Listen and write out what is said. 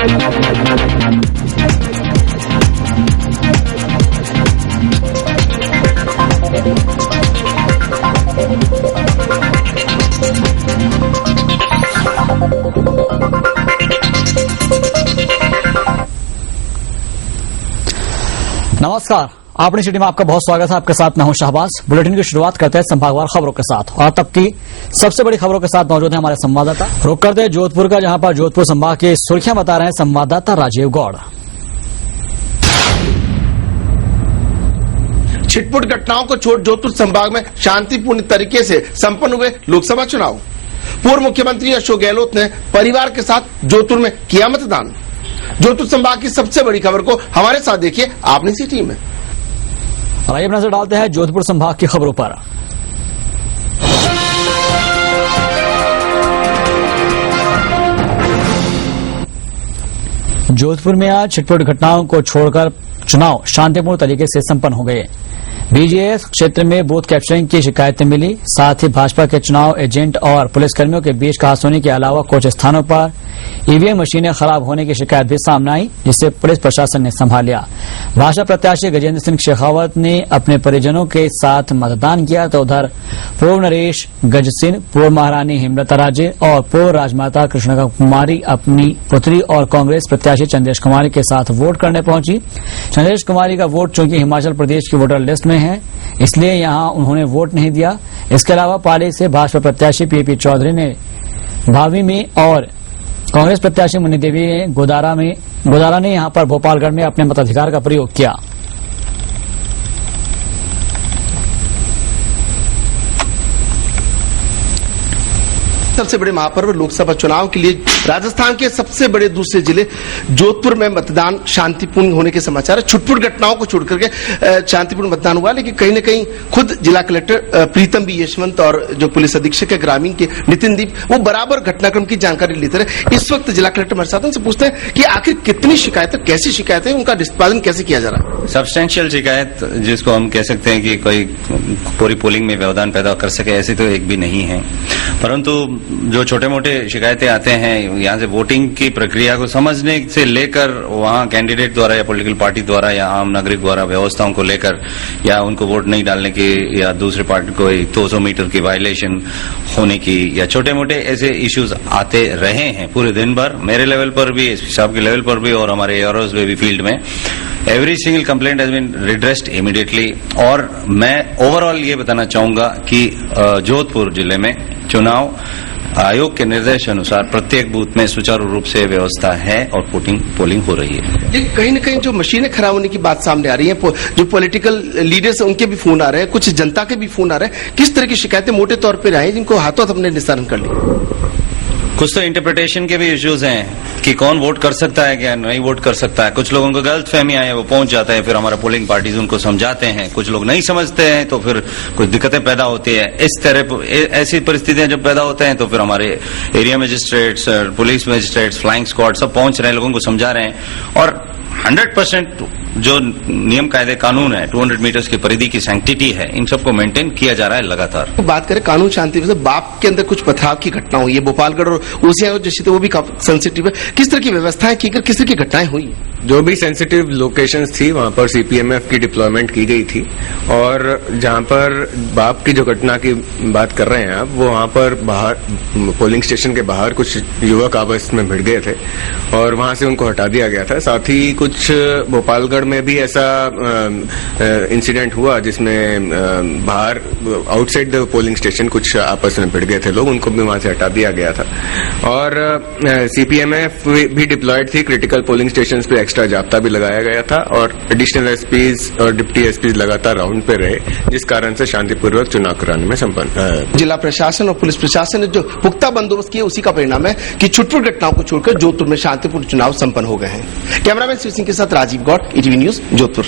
नमस्कार, अपनी सिटी में आपका बहुत स्वागत है। आपके साथ मैं हूं शाहबाज। बुलेटिन की शुरुआत करते हैं संभागवार खबरों के साथ और तब की सबसे बड़ी खबरों के साथ मौजूद है हमारे संवाददाता। रुक करते हैं जोधपुर का, जहां पर जोधपुर संभाग की सुर्खियां बता रहे हैं संवाददाता राजीव गौड़। छिटपुट घटनाओं को छोड़ जोधपुर संभाग में शांतिपूर्ण तरीके से संपन्न हुए लोकसभा चुनाव। पूर्व मुख्यमंत्री अशोक गहलोत ने परिवार के साथ जोधपुर में किया मतदान। जोधपुर संभाग की सबसे बड़ी खबर को हमारे साथ देखिए आपनी सिटी में। आइए नजर डालते हैं जोधपुर संभाग की खबरों पर। जोधपुर में आज छिटपुट घटनाओं को छोड़कर चुनाव शांतिपूर्ण तरीके से संपन्न हो गए। बीजीएस क्षेत्र में बूथ कैप्चरिंग की शिकायतें मिली। साथ ही भाजपा के चुनाव एजेंट और पुलिसकर्मियों के बीच कहासुनी के अलावा कुछ स्थानों पर ईवीएम मशीनें खराब होने की शिकायत भी सामने आई, जिसे पुलिस प्रशासन ने संभाल लिया। भाजपा प्रत्याशी गजेंद्र सिंह शेखावत ने अपने परिजनों के साथ मतदान किया, तो उधर पूर्व नरेश गज सिंह, पूर्व महारानी हेमलता राजे और पूर्व राजमाता कृष्णा कुमारी अपनी पुत्री और कांग्रेस प्रत्याशी चंद्रेश कुमारी के साथ वोट करने पहुंची। चंद्रेश कुमारी का वोट चूंकि हिमाचल प्रदेश की वोटर लिस्ट में है, इसलिए यहां उन्होंने वोट नहीं दिया। इसके अलावा पाली से भाजपा प्रत्याशी पीपी चौधरी ने भावी में और कांग्रेस प्रत्याशी मुन्नी देवी ने गोदारा ने यहां पर भोपालगढ़ में अपने मताधिकार का प्रयोग किया। सबसे बड़े महापर्व लोकसभा चुनाव के लिए राजस्थान के सबसे बड़े दूसरे जिले जोधपुर में मतदान शांतिपूर्ण होने के समाचार है। छुटपुट घटनाओं को छोड़ करके शांतिपूर्ण मतदान हुआ, लेकिन कहीं न कहीं खुद जिला कलेक्टर प्रीतम बी यशवंत और जो पुलिस अधीक्षक है ग्रामीण के नितिन दीप, वो बराबर घटनाक्रम की जानकारी लेते रहे। इस वक्त जिला कलेक्टर हमारे साथ उनसे पूछते हैं कि आखिर कितनी शिकायतें, कैसी शिकायतें, उनका निष्पादन कैसे किया जा रहा है। सब्सटेंशियल शिकायत जिसको हम कह सकते हैं कि कोई पूरी पोलिंग में व्यवधान पैदा कर सके, ऐसी तो एक भी नहीं है। परंतु जो छोटे मोटे शिकायतें आते हैं यहाँ से वोटिंग की प्रक्रिया को समझने से लेकर वहाँ कैंडिडेट द्वारा या पॉलिटिकल पार्टी द्वारा या आम नागरिक द्वारा व्यवस्थाओं को लेकर या उनको वोट नहीं डालने की या दूसरे पार्टी को 200 मीटर की वायलेशन होने की या छोटे मोटे ऐसे इश्यूज आते रहे हैं पूरे दिन भर। मेरे लेवल पर भी, एसपी साहब के लेवल पर भी और हमारे एआरओज में भी फील्ड में every single complaint has been redressed immediately. और मैं ओवरऑल ये बताना चाहूंगा कि जोधपुर जिले में चुनाव आयोग के निर्देश अनुसार प्रत्येक बूथ में सुचारू रूप से व्यवस्था है और पोलिंग हो रही है। ये कहीं न कहीं जो मशीनें खराब होने की बात सामने आ रही है, जो पॉलिटिकल लीडर्स हैं उनके भी फोन आ रहे हैं, कुछ जनता के भी फोन आ रहे हैं। किस तरह की शिकायतें मोटे तौर पर आई जिनको हाथों हाथ हमने निस्तारण कर लिया? कुछ तो इंटरप्रिटेशन के भी इश्यूज हैं कि कौन वोट कर सकता है, क्या नहीं वोट कर सकता है। कुछ लोगों को गलत फहमियां है, वो पहुंच जाता है, फिर हमारा पोलिंग पार्टीज उनको समझाते हैं। कुछ लोग नहीं समझते हैं तो फिर कुछ दिक्कतें पैदा होती है। इस तरह ऐसी परिस्थितियां जब पैदा होते हैं तो फिर हमारे area magistrates, police magistrates, flying squad सब पहुंच रहे हैं, लोगों को समझा रहे हैं। और 100% जो नियम कायदे कानून है, 200 मीटर्स की परिधि की सैंक्टिटी है, इन सबको मेंटेन किया जा रहा है लगातार। बात करें कानून शांति से, बाप के अंदर कुछ पथराव की घटना हुई है भोपालगढ़ और उसी जैसी, तो वो भी काफी सेंसिटिव है। किस तरह की व्यवस्थाएं की, किस तरह की घटनाएं हुई? जो भी सेंसिटिव लोकेशंस थी वहां पर सीपीएमएफ की डिप्लॉयमेंट की गई थी। और जहां पर बाप की जो घटना की बात कर रहे हैं आप, वो वहां पर बाहर पोलिंग स्टेशन के बाहर कुछ युवक आपस में भिड़ गए थे और वहां से उनको हटा दिया गया था। साथ ही कुछ भोपालगढ़ में भी ऐसा इंसिडेंट हुआ जिसमें बाहर आउटसाइड द पोलिंग स्टेशन कुछ आपस में भिड़ गए थे लोग, उनको भी वहां से हटा दिया गया था। और सीपीएमएफ भी डिप्लॉयड थी, क्रिटिकल पोलिंग स्टेशन पे एक्स्ट्रा जाब्ता भी लगाया गया था और एडिशनल एसपीज और डिप्टी एसपीज लगातार राउंड पे रहे, जिस कारण से शांतिपूर्वक चुनाव कराने में संपन्न। जिला प्रशासन और पुलिस प्रशासन ने जो पुख्ता बंदोबस्त किया, उसी का परिणाम है कि छुटपुट घटनाओं को छोड़कर जोधपुर में शांतिपूर्ण चुनाव संपन्न हो गए हैं। कैमरामैन शिव सिंह के साथ राजीव गौड़, ईटीवी न्यूज, जोधपुर।